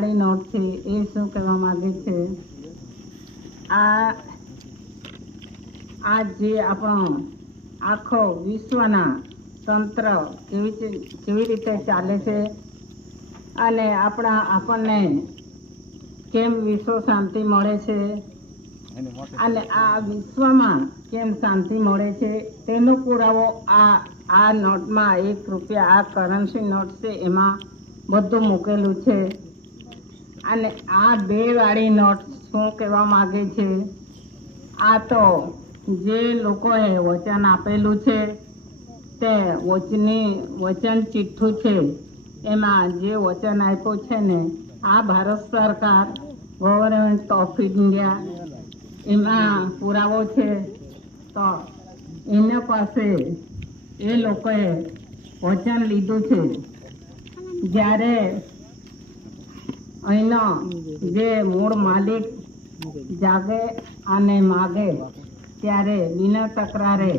વાળી નોટ છે એ શું કહેવા માંગે છે? આ જે આપણો આખો વિશ્વના તંત્ર કેવી રીતે ચાલે છે અને આપણને કેમ વિશ્વ શાંતિ મળે છે અને આ વિશ્વમાં કેમ શાંતિ મળે છે તેનો પુરાવો આ નોટમાં 1 રૂપિયા આ કરન્સી નોટ છે એમાં બધું મૂકેલું છે. અને આ 2 વાળી નોટ શું કહેવા માંગે છે? આ તો જે લોકોએ વચન આપેલું છે તે વચન ચિઠ્ઠું છે. એમાં જે વચન આપ્યું છે ને આ ભારત સરકાર ગવર્મેન્ટ ઓફ ઇન્ડિયા એમાં પુરાવો છે. તો એના પાસે એ લોકોએ વચન લીધું છે. જ્યારે અહીંનો જે મૂળ માલિક જાગે અને માગે ત્યારે બિના તકરારે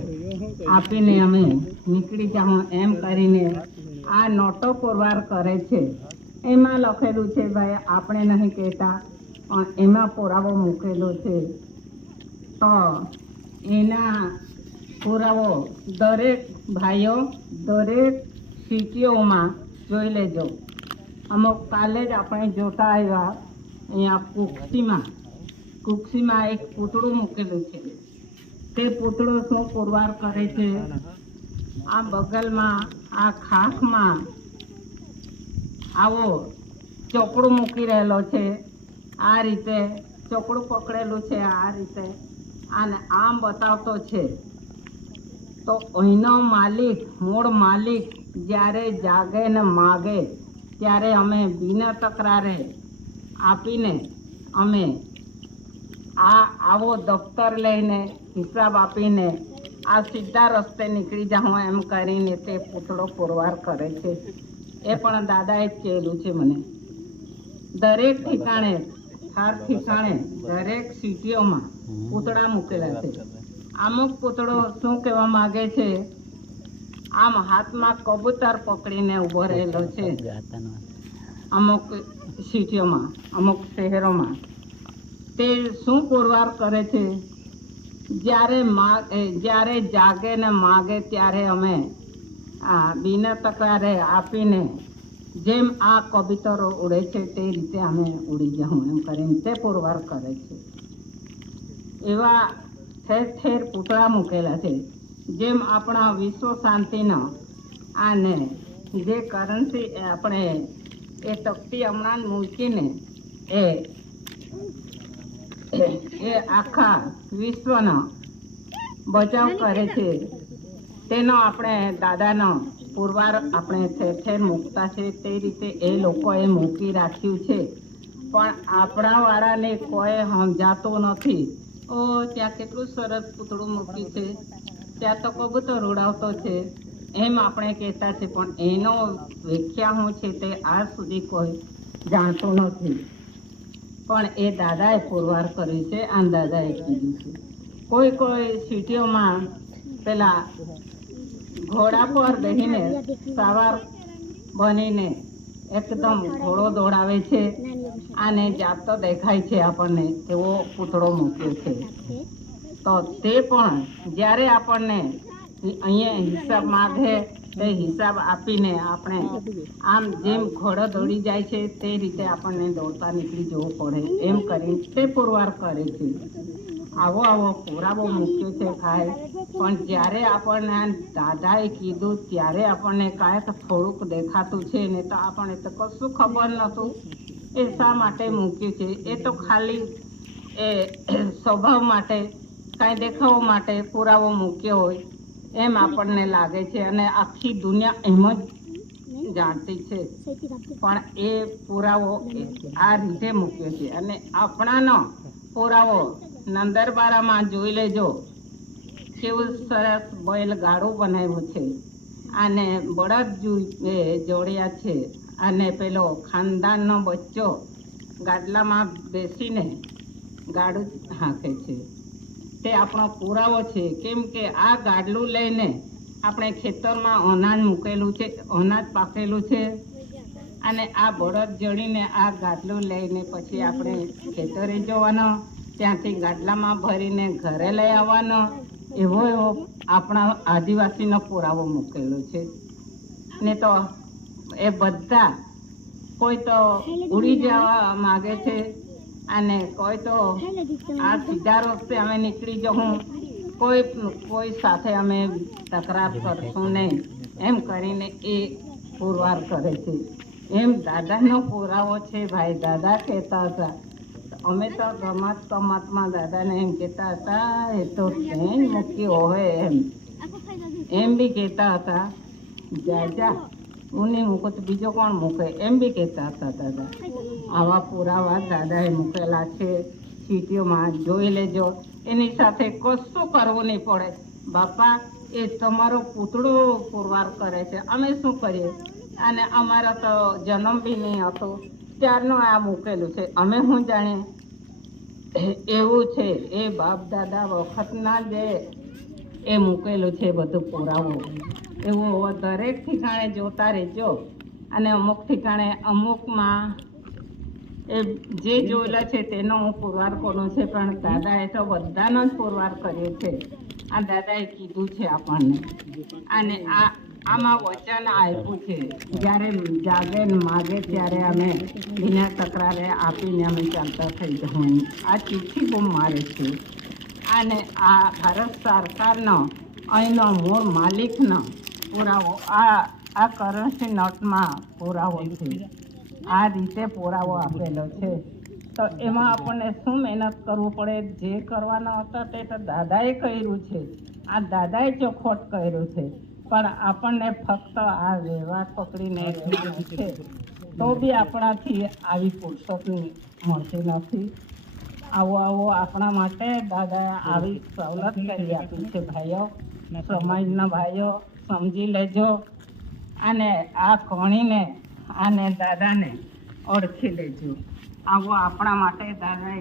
આપીને અમે નીકળી જાઉં એમ કરીને આ નોટો પુરવાર કરે છે. એમાં લખેલું છે ભાઈ, આપણે નહીં કહેતા પણ એમાં પુરાવો મૂકેલો છે. તો એના પુરાવો દરેક ભાઈઓ દરેક સિટીઓમાં જોઈ લેજો. અમુક કાલે જ આપણે જોતા આવ્યા અહીંયા કુક્ષીમાં એક પૂતળું મૂકેલું છે. તે પૂતળું શું પુરવાર કરે છે? આ બગલમાં આ ખાખમાં આવો ચોકડું મૂકી રહેલો છે. આ રીતે ચોકડું પકડેલું છે આ રીતે અને આમ બતાવતો છે. તો અહીંનો મૂળ માલિક જ્યારે જાગે ને માગે ત્યારે અમે બિના તકરારે આપીને અમે આવો દફતર લઈને હિસાબ આપીને આ સીધા રસ્તે નીકળી જાઉં એમ કરીને તે પૂતળો પુરવાર કરે છે. એ પણ દાદાએ જ કહેલું છે મને. દરેક ઠેકાણે દરેક સિટીઓમાં પૂતળા મૂકેલા છે. અમુક પૂતળો શું કહેવા માંગે છે? આમ હાથમાં કબૂતર પકડીને ઊભો રહેલો છે. અમુક સિટીઓમાં અમુક શહેરોમાં તે શું પુરવાર કરે છે? જ્યારે જાગે ને માગે ત્યારે અમે બિના તકરારે આપીને જેમ આ કબૂતરો ઉડે છે તે રીતે અમે ઉડી જાઉં એમ કરીને તે પુરવાર કરે છે. એવા ઠેર પૂતળા મૂકેલા છે. જેમ આપણા વિશ્વ શાંતિનો અને જે કરન્સી આપણે એ તકતી હમણાં મૂકીને એ આખા વિશ્વનો બચાવ કરે છે. તેનો આપણે દાદાનો પુરવાર આપણે ઠેર મૂકતા છે. તે રીતે એ લોકોએ મૂકી રાખ્યું છે. પણ આપણા વાળાને કોઈ સમજાતું નથી. ત્યાં કેટલું સરસ પૂતળું મૂક્યું છે, ત્યાં તો કબૂતર ઉડાવતો છે એમ આપણે કહેતા છે. પણ એનો વ્યાખ્યા શું છે તે આજ સુધી કોઈ જાણતું નથી. પણ એ દાદાએ પુરવાર કર્યું છે. આ દાદાએ કીધું છે. કોઈ સિટીઓમાં પેલા ઘોડા પર બેસીને સવાર બનીને એકદમ ઘોડો દોડાવે છે અને જાતો દેખાય છે આપણને એવો પૂતળો મૂક્યો છે. તો તે પણ જ્યારે આપણને અહીંયા હિસાબ માગે તે હિસાબ આપીને આપણે આમ જેમ ઘોડો દોડી જાય છે તે રીતે આપણને દોડતા નીકળી જવું પડે એમ કરીને તે પુરવાર કરે છે. આવો પુરાવો મૂક્યો છે ભાઈ. પણ જ્યારે આપણને દાદાએ કીધું ત્યારે આપણને કાંઈક થોડુંક દેખાતું છે ને તો આપણને તો કશું ખબર નહોતું એ શા માટે મૂક્યું છે. એ તો ખાલી એ સ્વભાવ માટે કાંઈ દેખાવા માટે પુરાવો મૂક્યો હોય એમ આપણને લાગે છે અને આખી દુનિયા એમ જ જાણતી છે. પણ એ પુરાવો આ રીતે મૂક્યો છે. અને આપણાનો પુરાવો નંદરબારામાં જોઈ લેજો કેવું સરસ બેલગાડું બનાવ્યું છે અને બળદ જોડ્યા છે અને પેલો ખાનદાનનો બચ્ચો ગાડલામાં બેસીને ગાડું હાંકે છે. તે આપણો પુરાવો છે. કેમ કે આ ગાડલું લઈને આપણે ખેતરમાં અનાજ મૂકેલું છે, અનાજ પાકેલું છે અને આ બળદ જોડીને આ ગાદલું લઈને પછી આપણે ખેતરે જવાનો, ત્યાંથી ગાદલામાં ભરીને ઘરે લઈ આવવાનો, એવો આપણા આદિવાસીનો પુરાવો મૂકેલો છે. ને તો એ બધા કોઈ તો ઉડી જવા માગે છે અને કોઈ તો આ સીધા રસ્તે અમે નીકળી જવું, કોઈ સાથે અમે તકરાર કરશું નહીં, એમ કરીને એ પુરવાર કરે છે. એમ દાદાનો પુરાવો છે ભાઈ. દાદા કહેતા હતા, અમે તો ગમતમાં દાદાને એમ કહેતા હતા, એ તો ટ્રેન મૂકી હોય એમ બી કહેતા હતા. જા હું નહીં મૂકું તો બીજો કોણ મૂકે, એમ બી કહેતા હતા દાદા. આવા પુરાવા દાદાએ મૂકેલા છે સીટીઓમાં, જોઈ લેજો. એની સાથે કશું કરવું નહીં પડે. બાપા એ તમારો પૂતળો પુરવાર કરે છે, અમે શું કરીએ? અને અમારો તો જન્મ બી નહીં હતો ત્યારનું આ મૂકેલું છે, અમે શું જાણીએ? એવું છે એ બાપ દાદા વખતના જે એ મૂકેલું છે બધું પુરાવો. એવું દરેક ઠેકાણે જોતા રહેજો. અને અમુક ઠેકાણે અમુકમાં એ જે જોયેલા છે તેનો હું પુરવાર કરું છે, પણ દાદાએ તો બધાનો જ પુરવાર કર્યો છે. આ દાદાએ કીધું છે આપણને, અને આમાં વચન આપ્યું છે, જ્યારે જાગે ને માગે ત્યારે અમે વિના તકરારે આપીને અમે ચાલતા થઈ જવું. આ ચિઠ્ઠી બહુ મારે છે. અને આ ભારત સરકારનો અહીંનો મૂળ માલિકનો પુરાવો આ કરન્સી નોટમાં પુરાવો છે. આ રીતે પુરાવો આપેલો છે. તો એમાં આપણને શું મહેનત કરવું પડે? જે કરવાનો હતો તે તો દાદાએ કર્યું છે. આ દાદાએ ચોખવટ કર્યું છે, પણ આપણને ફક્ત આ વ્યવહાર પકડીને છે તો બી આપણાથી આવી ફુરસત મળતી નથી. આવો આપણા માટે દાદાએ આવી સવલત કરી આપી છે. ભાઈઓ, સમાજના ભાઈઓ સમજી લેજો અને આ કોણીને આને દાદાને ઓળખી લેજો. આવો આપણા માટે દાદાએ